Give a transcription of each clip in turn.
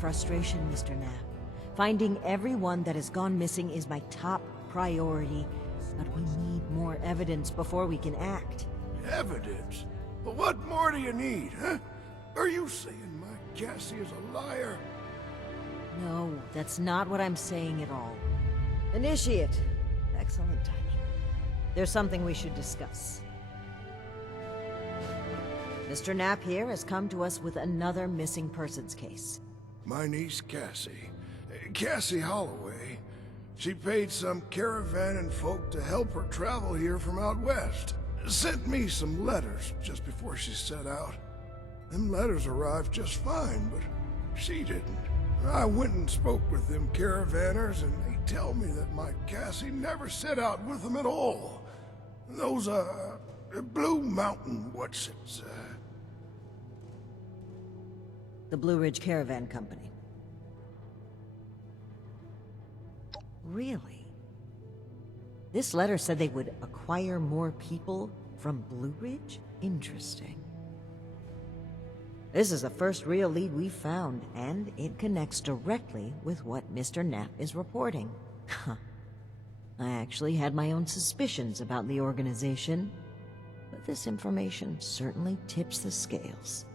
frustration, Mr. Knapp. Finding everyone that has gone missing is my top priority, but we need more evidence before we can act. Evidence? Well, what more do you need, huh? Are you saying my Cassie is a liar? No, that's not what I'm saying at all. Initiate. Excellent timing. There's something we should discuss. Mr. Knapp here has come to us with another missing persons case. My niece Cassie. Cassie Holloway. She paid some caravan and folk to help her travel here from out west. Sent me some letters just before she set out. Them letters arrived just fine, but she didn't. I went and spoke with them caravanners, and they tell me that my Cassie never set out with them at all. Those, Blue Mountain, The Blue Ridge Caravan Company. Really? This letter said they would acquire more people from Blue Ridge? Interesting. This is the first real lead we've found, and it connects directly with what Mr. Knapp is reporting. I actually had my own suspicions about the organization, but this information certainly tips the scales.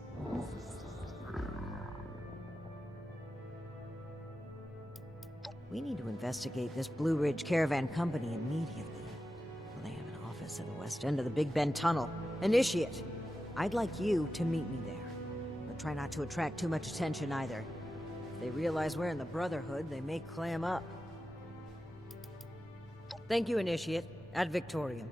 We need to investigate this Blue Ridge Caravan Company immediately. They have an office at the west end of the Big Bend Tunnel. Initiate! I'd like you to meet me there. But try not to attract too much attention either. If they realize we're in the Brotherhood, they may clam up. Thank you, Initiate. Ad Victoriam.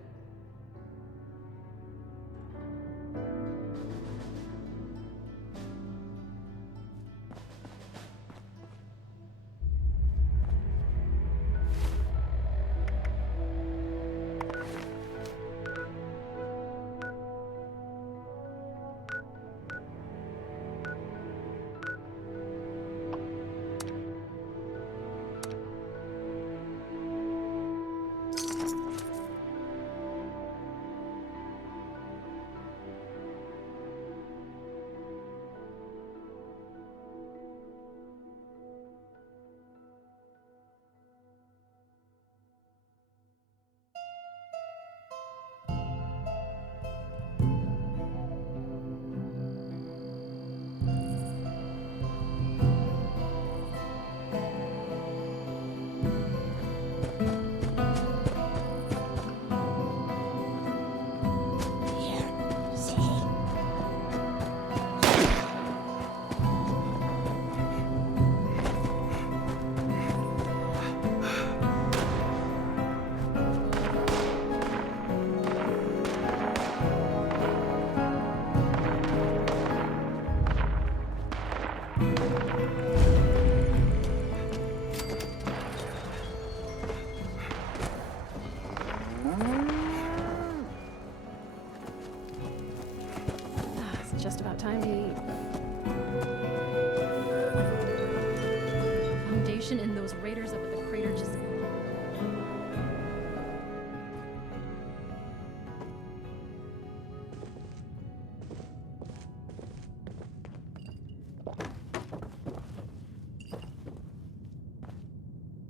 Just about time to eat. Foundation and those raiders up at the crater just...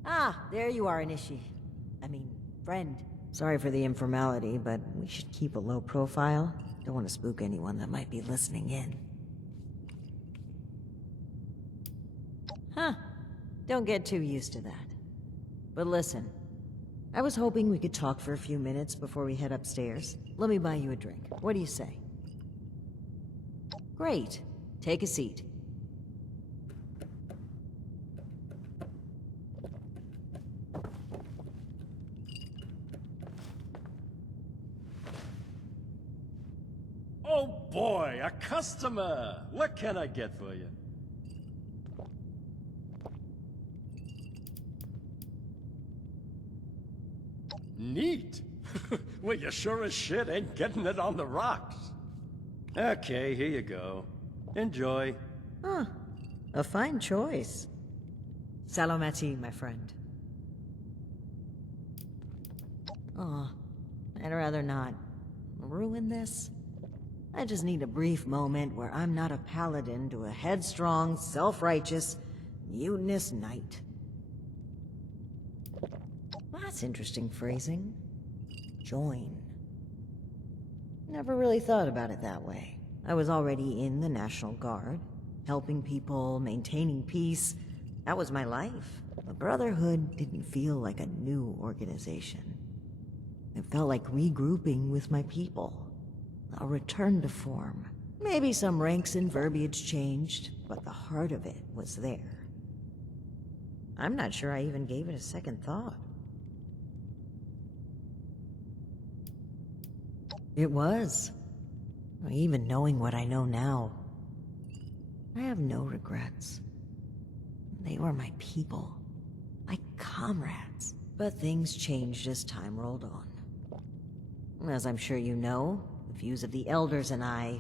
Ah, there you are, friend. Sorry for the informality, but we should keep a low profile. Don't want to spook anyone that might be listening in. Huh. Don't get too used to that. But listen, I was hoping we could talk for a few minutes before we head upstairs. Let me buy you a drink. What do you say? Great. Take a seat. Oh boy, a customer! What can I get for you? Neat! Well, you sure as shit ain't getting it on the rocks. Okay, here you go. Enjoy. Huh. A fine choice. Salomati, my friend. Aw, I'd rather not ruin this. I just need a brief moment where I'm not a paladin to a headstrong, self-righteous, Mutinous knight. Well, that's interesting phrasing. Join. Never really thought about it that way. I was already in the National Guard, helping people, maintaining peace. That was my life. The Brotherhood didn't feel like a new organization. It felt like regrouping with my people. A return to form. Maybe some ranks and verbiage changed, but the heart of it was there. I'm not sure I even gave it a second thought. It was. Even knowing what I know now, I have no regrets. They were my people, my comrades. But things changed as time rolled on. As I'm sure you know, the views of the Elders and I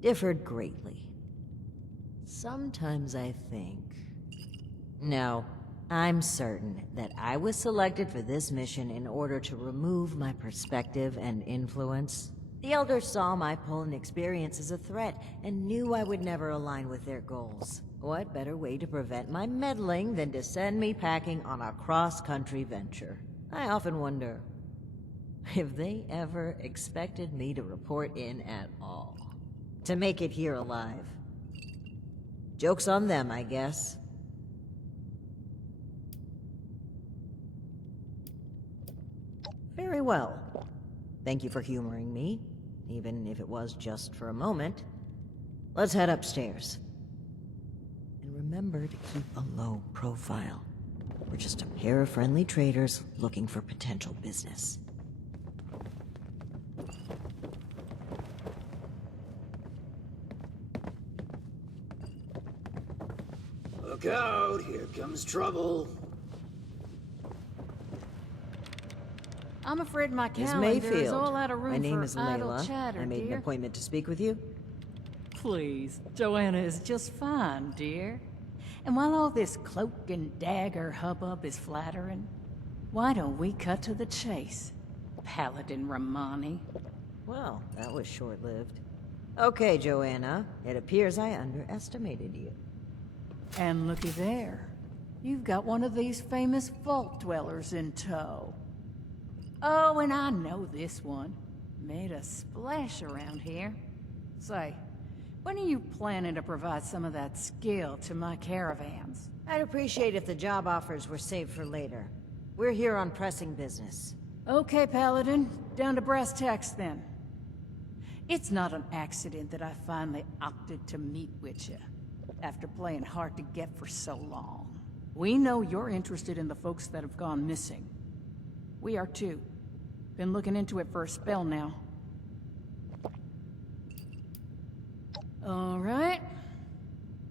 differed greatly. Sometimes I think... No, I'm certain that I was selected for this mission in order to remove my perspective and influence. The Elders saw my pull and experience as a threat and knew I would never align with their goals. What better way to prevent my meddling than to send me packing on a cross-country venture? I often wonder if they ever expected me to report in at all. To make it here alive. Joke's on them, I guess. Very well. Thank you for humoring me, even if it was just for a moment. Let's head upstairs. And remember to keep a low profile. We're just a pair of friendly traders looking for potential business. Look out, here comes trouble. I'm afraid my Ms. calendar is Mayfield. all out of room My name for is idle Layla. chatter, I made an dear. appointment to speak with you. Please, Joanna is just fine, dear. And while all this cloak and dagger hubbub is flattering, why don't we cut to the chase, Paladin Romani? Well, that was short-lived. Okay, Joanna. It appears I underestimated you. And looky there. You've got one of these famous vault dwellers in tow. Oh, and I know this one. Made a splash around here. Say, when are you planning to provide some of that skill to my caravans? I'd appreciate if the job offers were saved for later. We're here on pressing business. Okay, Paladin. Down to brass tacks, then. It's not an accident that I finally opted to meet with you, after playing hard to get for so long. We know you're interested in the folks that have gone missing. We are too. Been looking into it for a spell now. All right.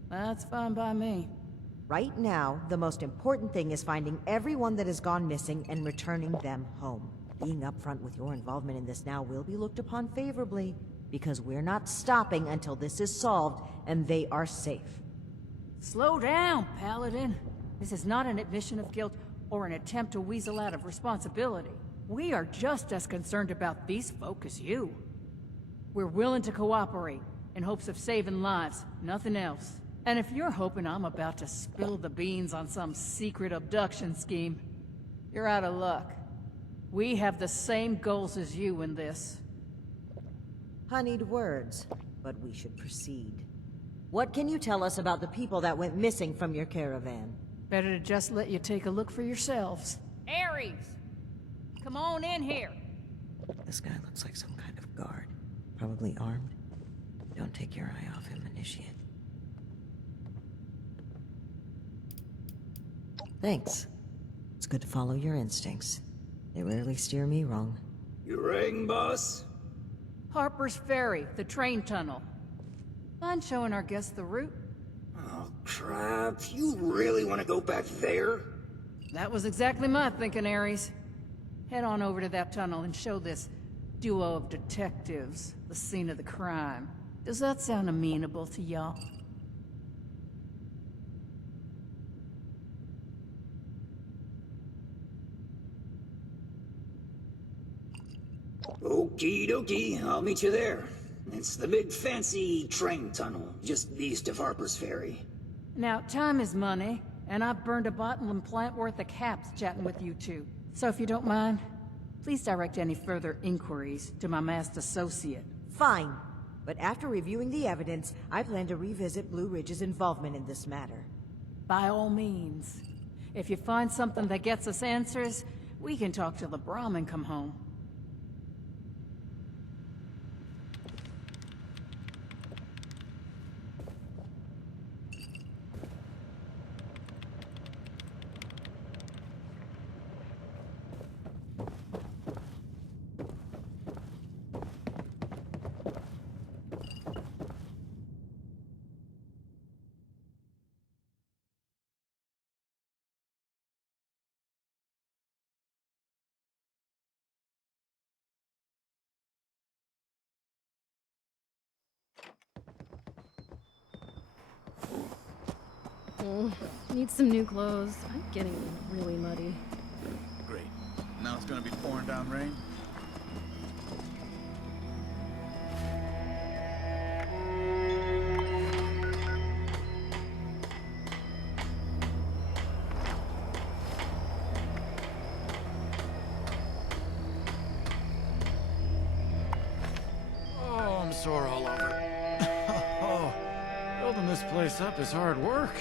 That's fine by me. Right now, the most important thing is finding everyone that has gone missing and returning them home. Being upfront with your involvement in this now will be looked upon favorably, because we're not stopping until this is solved and they are safe. Slow down, Paladin. This is not an admission of guilt or an attempt to weasel out of responsibility. We are just as concerned about these folk as you. We're willing to cooperate in hopes of saving lives, nothing else. And if you're hoping I'm about to spill the beans on some secret abduction scheme, you're out of luck. We have the same goals as you in this. Honeyed words, but we should proceed. What can you tell us about the people that went missing from your caravan? Better to just let you take a look for yourselves. Ares! Come on in here! This guy looks like some kind of guard. Probably armed. Don't take your eye off him, Initiate. Thanks. It's good to follow your instincts. They rarely steer me wrong. You rang, boss? Harper's Ferry, the train tunnel. Mind showing our guests the route? Oh, crap. You really want to go back there? That was exactly my thinking, Ares. Head on over to that tunnel and show this duo of detectives the scene of the crime. Does that sound amenable to y'all? Okie dokie, I'll meet you there. It's the big fancy train tunnel, just east of Harper's Ferry. Now, time is money, and I've burned a bottling plant worth of caps chatting with you two. So if you don't mind, please direct any further inquiries to my masked associate. Fine. But after reviewing the evidence, I plan to revisit Blue Ridge's involvement in this matter. By all means. If you find something that gets us answers, we can talk till the Brahmin come home. Oh, need some new clothes. I'm getting really muddy. Great. Now it's gonna be pouring down rain? Oh, I'm sore all over. Oh, building this place up is hard work.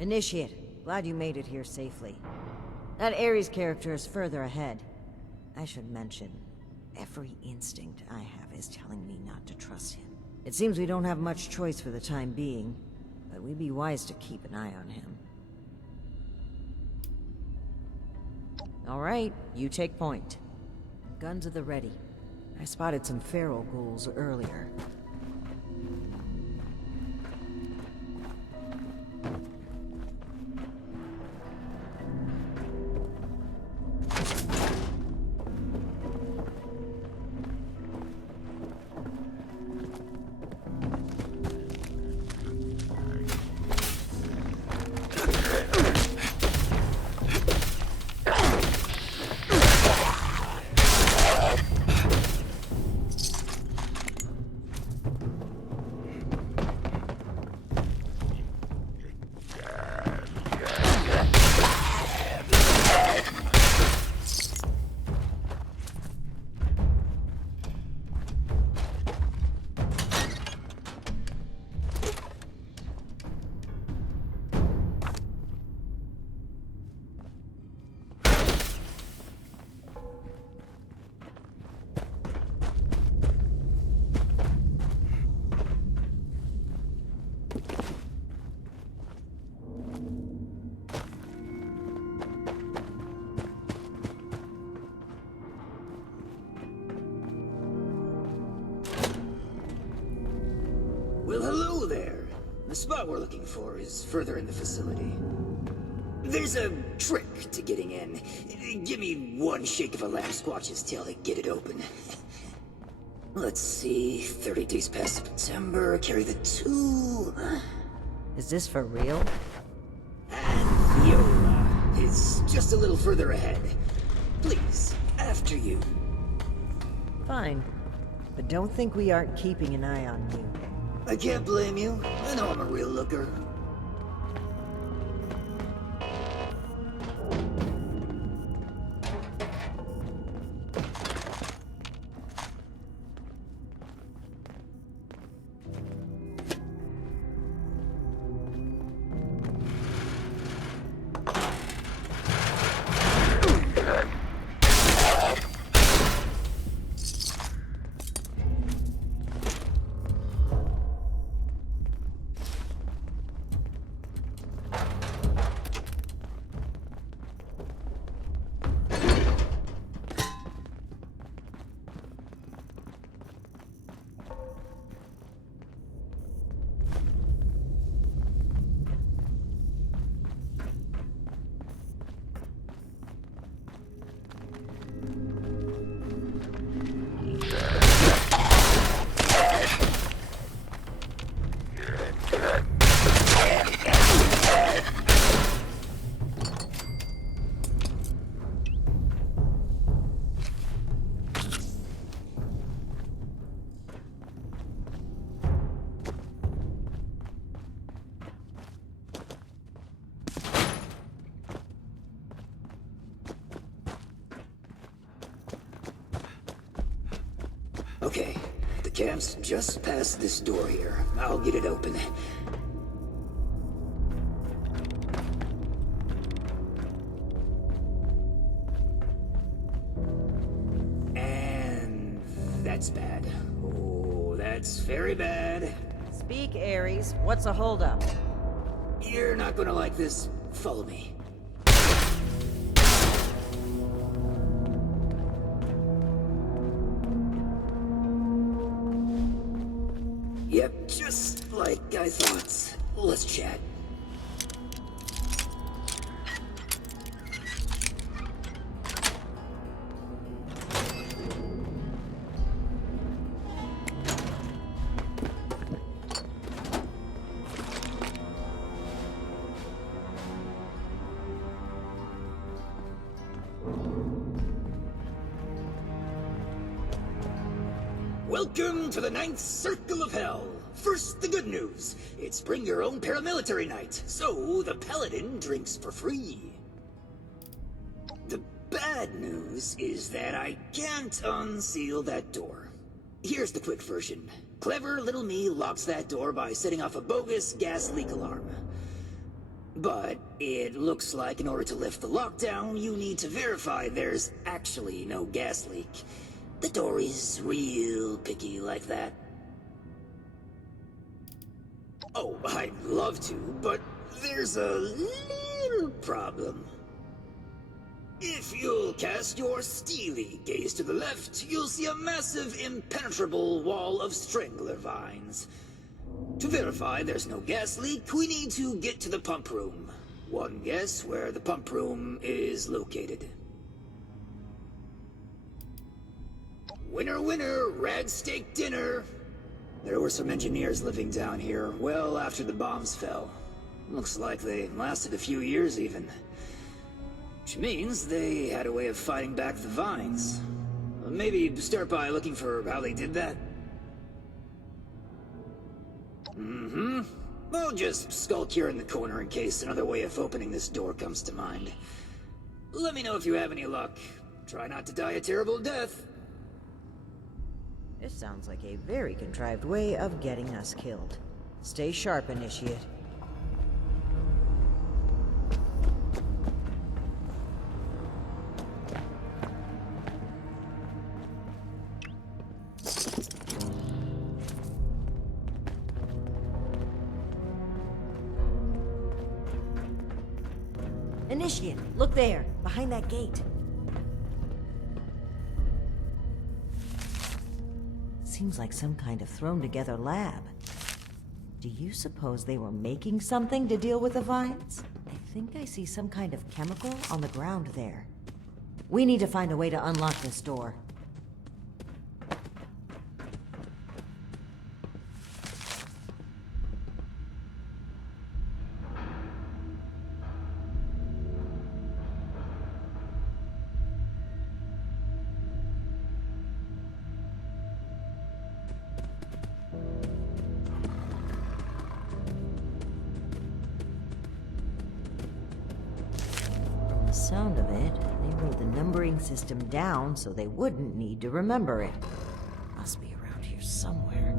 Initiate, glad you made it here safely. That Ares character is further ahead. I should mention, every instinct I have is telling me not to trust him. It seems we don't have much choice for the time being, but we'd be wise to keep an eye on him. All right, you take point. Guns at the ready. I spotted some feral ghouls earlier. Well, hello there. The spot we're looking for is further in the facility. There's a trick to getting in. Give me one shake of a lamb squatch's tail to get it open. Let's see, 30 days past September, carry the 2. Is this for real? And Viola is just a little further ahead. Please, after you. Fine. But don't think we aren't keeping an eye on you. I can't blame you. I know I'm a real looker. Okay, the camp's just past this door here. I'll get it open. And that's bad. Oh, that's very bad. Speak, Ares. What's a holdup? You're not gonna like this. Follow me. Yep, just like I thought. Let's chat. Welcome to the 9th Circle of Hell. First, the good news. It's bring your own paramilitary night, so the paladin drinks for free. The bad news is that I can't unseal that door. Here's the quick version. Clever little me locks that door by setting off a bogus gas leak alarm. But it looks like in order to lift the lockdown, you need to verify there's actually no gas leak. The door is real picky like that. Oh, I'd love to, but there's a little problem. If you'll cast your steely gaze to the left, you'll see a massive, impenetrable wall of strangler vines. To verify there's no gas leak, we need to get to the pump room. One guess where the pump room is located. Winner, winner, rad steak dinner. There were some engineers living down here well after the bombs fell. Looks like they lasted a few years even. Which means they had a way of fighting back the vines. Maybe start by looking for how they did that. I'll just skulk here in the corner in case another way of opening this door comes to mind. Let me know if you have any luck. Try not to die a terrible death. This sounds like a very contrived way of getting us killed. Stay sharp, Initiate. Initiate, look there, behind that gate. Seems like some kind of thrown-together lab. Do you suppose they were making something to deal with the vines? I think I see some kind of chemical on the ground there. We need to find a way to unlock this door. sound of it, they wrote the numbering system down so they wouldn't need to remember it. Must be around here somewhere.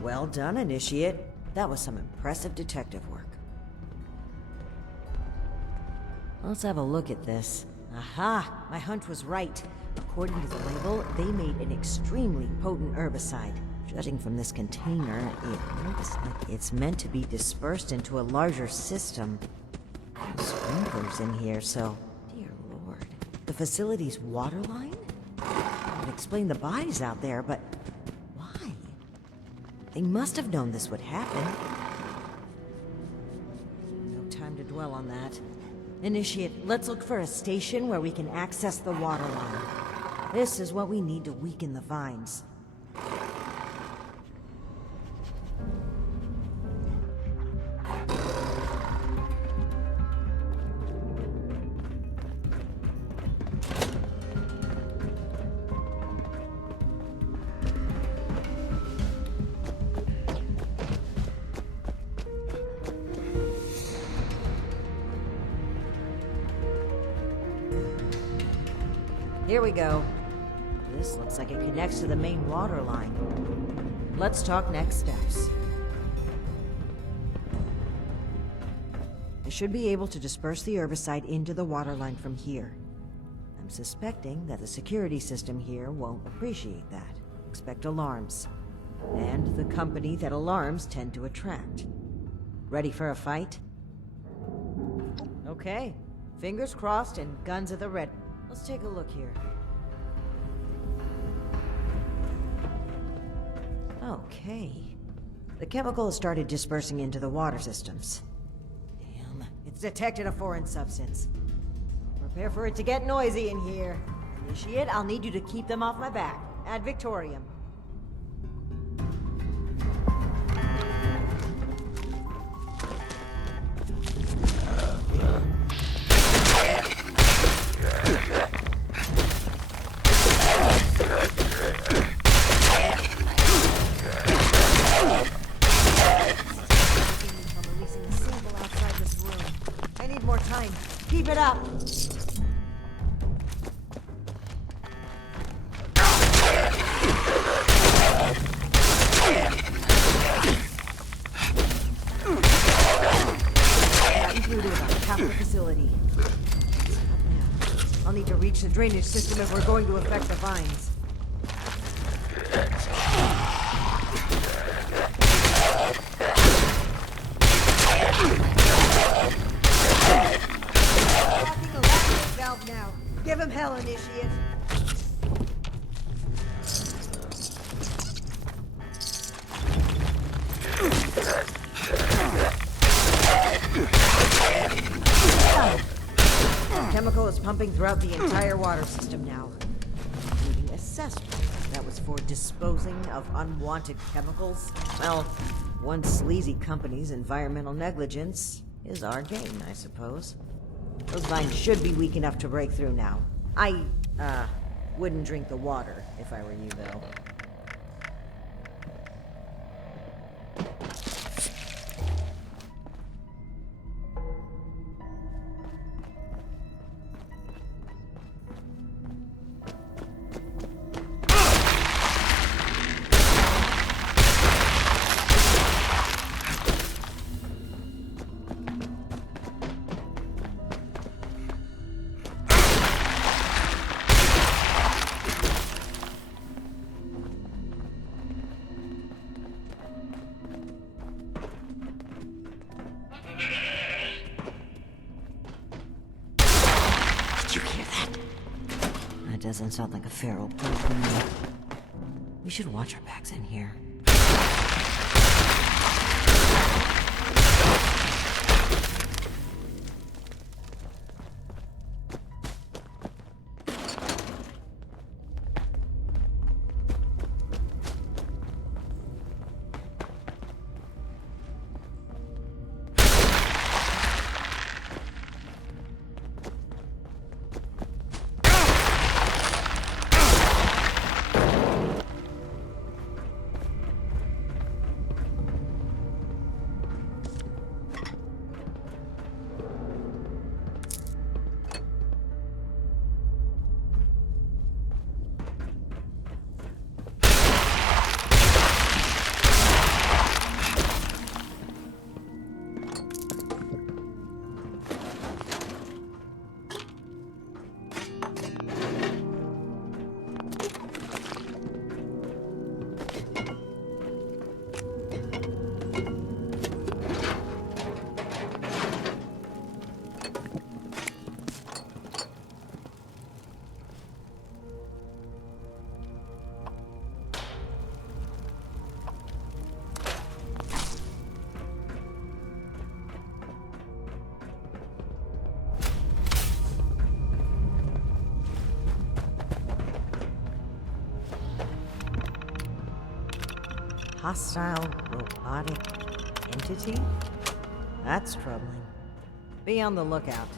Well done, Initiate. That was some impressive detective work. Let's have a look at this. Aha! My hunch was right. According to the label, they made an extremely potent herbicide. Judging from this container, it looks like it's meant to be dispersed into a larger system. There's sprinklers in here, so... Dear Lord. The facility's water line? That would explain the bodies out there, but... why? They must have known this would happen. No time to dwell on that. Initiate, let's look for a station where we can access the water line. This is what we need to weaken the vines. Here we go. This looks like it connects to the main water line. Let's talk next steps. I should be able to disperse the herbicide into the water line from here. I'm suspecting that the security system here won't appreciate that. Expect alarms. And the company that alarms tend to attract. Ready for a fight? Okay. Fingers crossed and guns at the ready. Let's take a look here. Okay. The chemical has started dispersing into the water systems. Damn, it's detected a foreign substance. Prepare for it to get noisy in here. Initiate, I'll need you to keep them off my back. Ad Victorium. Keep it up! That included about half the facility. What now? I'll need to reach the drainage system if we're going to affect the vines. Blocking the last valve now. Give him hell, initiate. Chemical is pumping throughout the entire water system now. Including assessment. That was for disposing of unwanted chemicals. Well, one sleazy company's environmental negligence is our gain, I suppose. Those vines should be weak enough to break through now. I, wouldn't drink the water if I were you, though. Doesn't sound like a feral pig to me. We should watch our backs in here. Hostile robotic entity? That's troubling. Be on the lookout.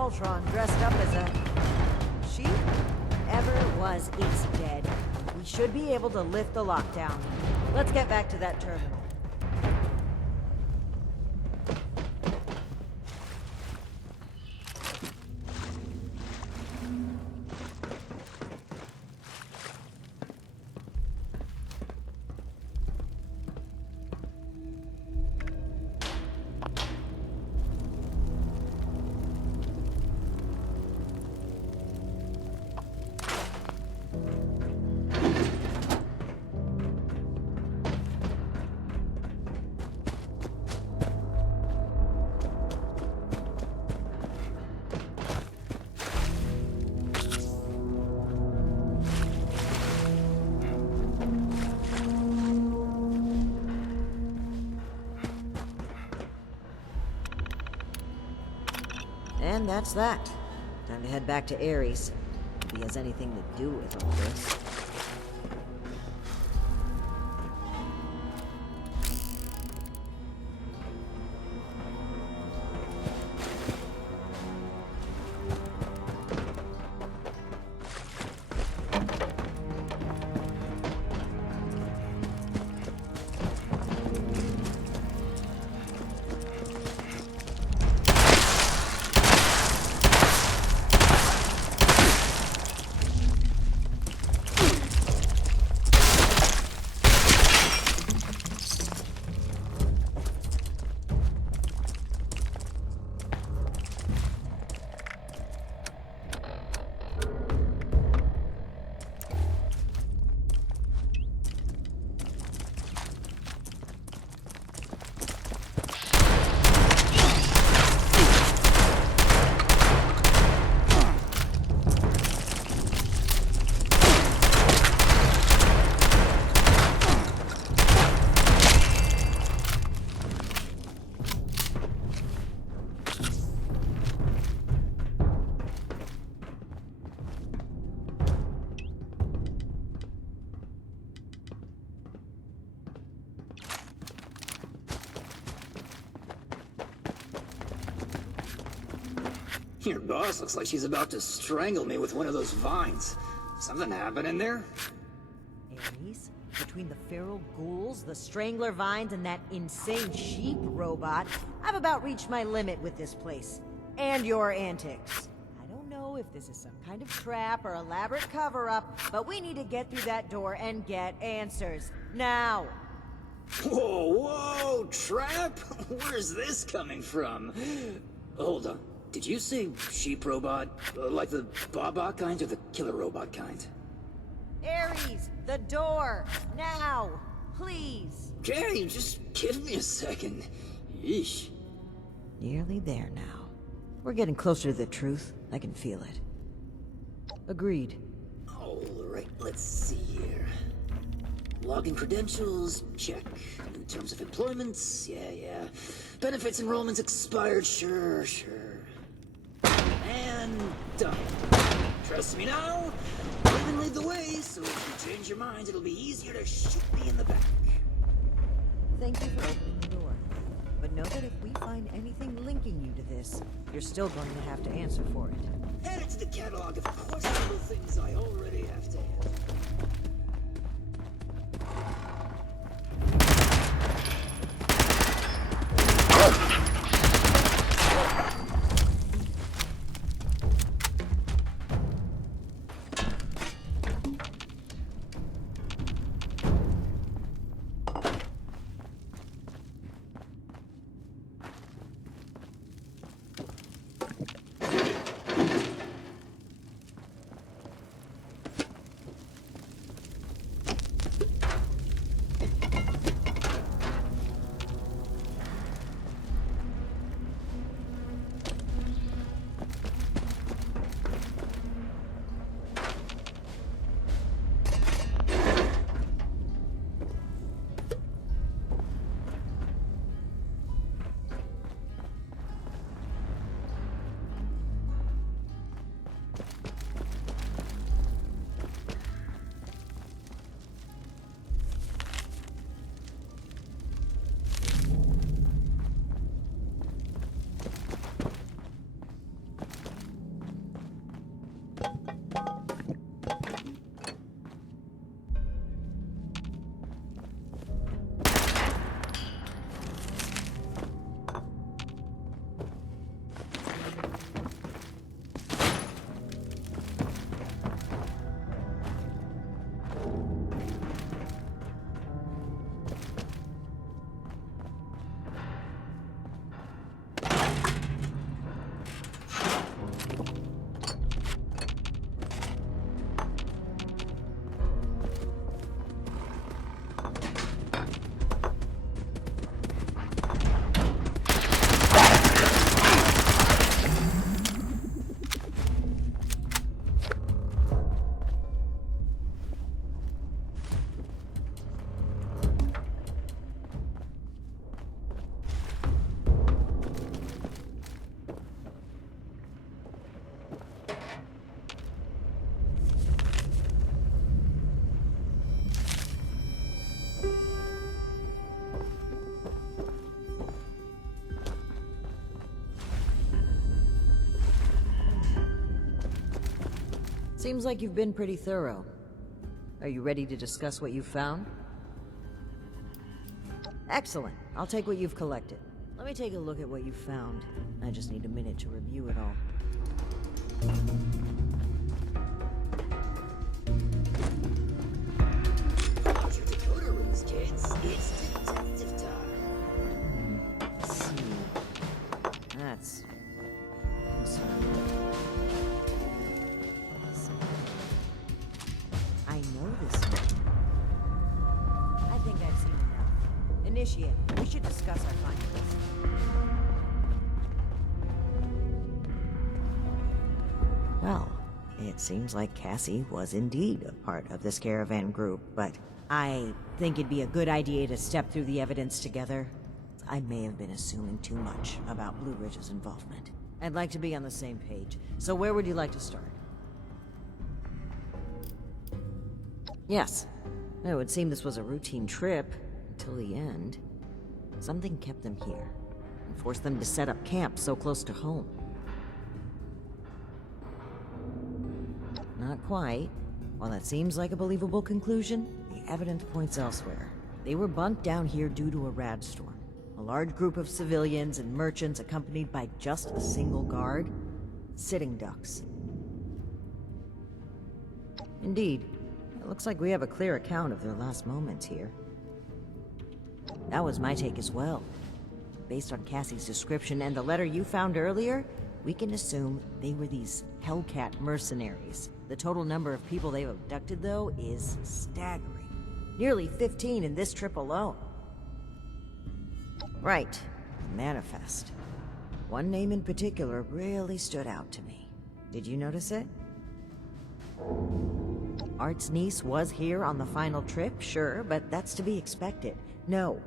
Ultron dressed up as a... sheep? Whatever it was, it's dead. We should be able to lift the lockdown. Let's get back to that terminal. And that's that. Time to head back to Ares. If he has anything to do with all this. Your boss looks like she's about to strangle me with one of those vines. Something happening there? Ares? Between the feral ghouls, the strangler vines, and that insane sheep robot, I've about reached my limit with this place. And your antics. I don't know if this is some kind of trap or elaborate cover-up, but we need to get through that door and get answers. Now! Whoa, whoa, trap? Where's this coming from? Hold on. Did you say sheep robot? Like the Baba kind or the killer robot kind? Ares! The door! Now! Please! Okay, just give me a second. Yeesh. Nearly there now. We're getting closer to the truth. I can feel it. Agreed. Alright, let's see here. Login credentials, check. New terms of employment, yeah. Benefits enrollments expired, sure. And done. Trust me now? Even lead the way, so if you change your mind, it'll be easier to shoot me in the back. Thank you for opening the door. But know that if we find anything linking you to this, you're still going to have to answer for it. Add it to the catalog of questionable things I already have to handle. Seems like you've been pretty thorough. Are you ready to discuss what you've found? Excellent. I'll take what you've collected. Let me take a look at what you found. I just need a minute to review it all. Get your decoder rings, kids. It's detective time. Let's see. That's... I'm sorry. Let's see. I know this name. I think I've seen enough. Initiate. We should discuss our findings. Well, it seems like Cassie was indeed a part of this caravan group, but I think it'd be a good idea to step through the evidence together. I may have been assuming too much about Blue Ridge's involvement. I'd like to be on the same page, so where would you like to start? Yes. It would seem this was a routine trip until the end. Something kept them here and forced them to set up camp so close to home. Not quite. While that seems like a believable conclusion, the evidence points elsewhere. They were bunked down here due to a rad storm. A large group of civilians and merchants accompanied by just a single guard. Sitting ducks. Indeed. It looks like we have a clear account of their last moments here. That was my take as well. Based on Cassie's description and the letter you found earlier, we can assume they were these Hellcat mercenaries. The total number of people they've abducted, though, is staggering. Nearly 15 in this trip alone. Right. The manifest. One name in particular really stood out to me. Did you notice it? Art's niece was here on the final trip, sure, but that's to be expected. No.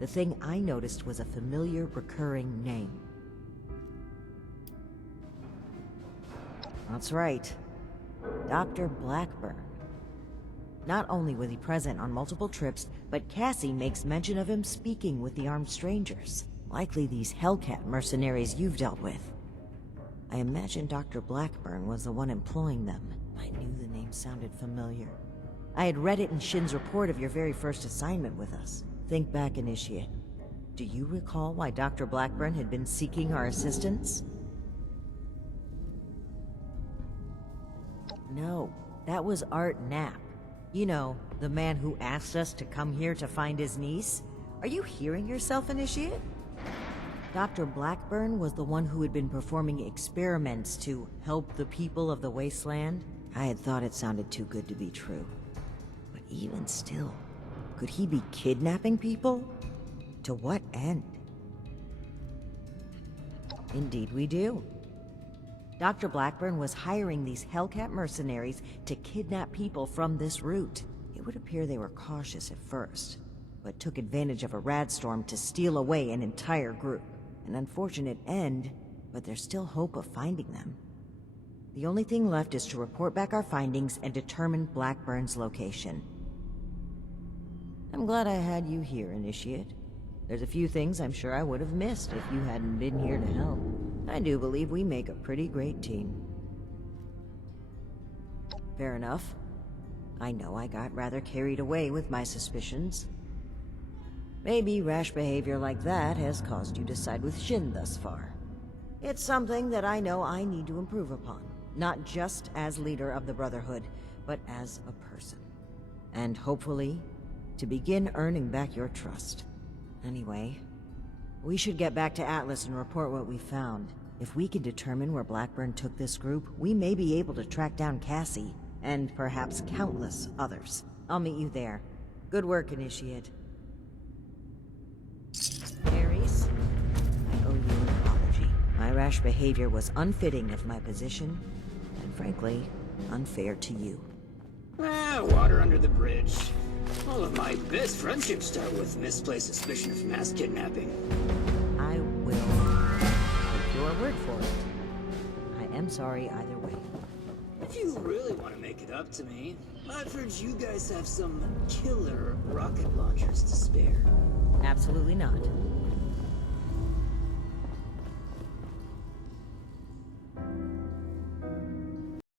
The thing I noticed was a familiar, recurring name. That's right. Dr. Blackburn. Not only was he present on multiple trips, but Cassie makes mention of him speaking with the armed strangers. Likely these Hellcat mercenaries you've dealt with. I imagine Dr. Blackburn was the one employing them. I knew the name sounded familiar. I had read it in Shin's report of your very first assignment with us. Think back, Initiate. Do you recall why Dr. Blackburn had been seeking our assistance? No, that was Art Knapp. You know, the man who asked us to come here to find his niece. Are you hearing yourself, Initiate? Dr. Blackburn was the one who had been performing experiments to help the people of the wasteland. I had thought it sounded too good to be true. But even still, could he be kidnapping people? To what end? Indeed we do. Dr. Blackburn was hiring these Hellcat mercenaries to kidnap people from this route. It would appear they were cautious at first, but took advantage of a rad storm to steal away an entire group. An unfortunate end, but there's still hope of finding them. The only thing left is to report back our findings and determine Blackburn's location. I'm glad I had you here, Initiate. There's a few things I'm sure I would have missed if you hadn't been here to help. I do believe we make a pretty great team. Fair enough. I know I got rather carried away with my suspicions. Maybe rash behavior like that has caused you to side with Shin thus far. It's something that I know I need to improve upon, not just as leader of the Brotherhood, but as a person. And hopefully, to begin earning back your trust. Anyway, we should get back to Atlas and report what we found. If we can determine where Blackburn took this group, we may be able to track down Cassie, and perhaps countless others. I'll meet you there. Good work, Initiate. Ares, I owe you an apology. My rash behavior was unfitting of my position, and frankly, unfair to you. Water under the bridge. All of my best friendships start with misplaced suspicion of mass kidnapping. I will take your word for it. I am sorry either way. If you really want to make it up to me, I've heard you guys have some killer rocket launchers to spare. Absolutely not.